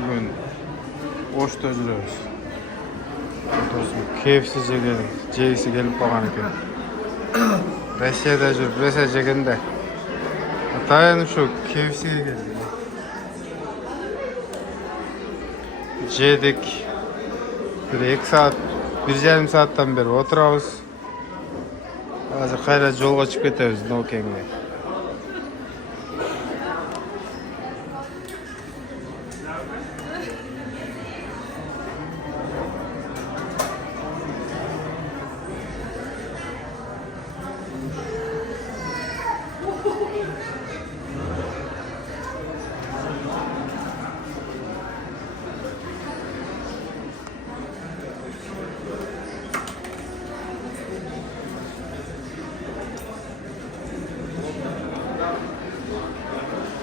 Bugün Oş'ta жүрөбүz. Dostum, KFC жегisi келип калган экен. Россияда жүрүп, Россия жегенде. Атайын ушу KFC'ге келдик. Жедик. 1-2 saat, 1,5 saattан бери отурабыз. Азыр кайра жолго чыгып кетебиз Ноокеңге.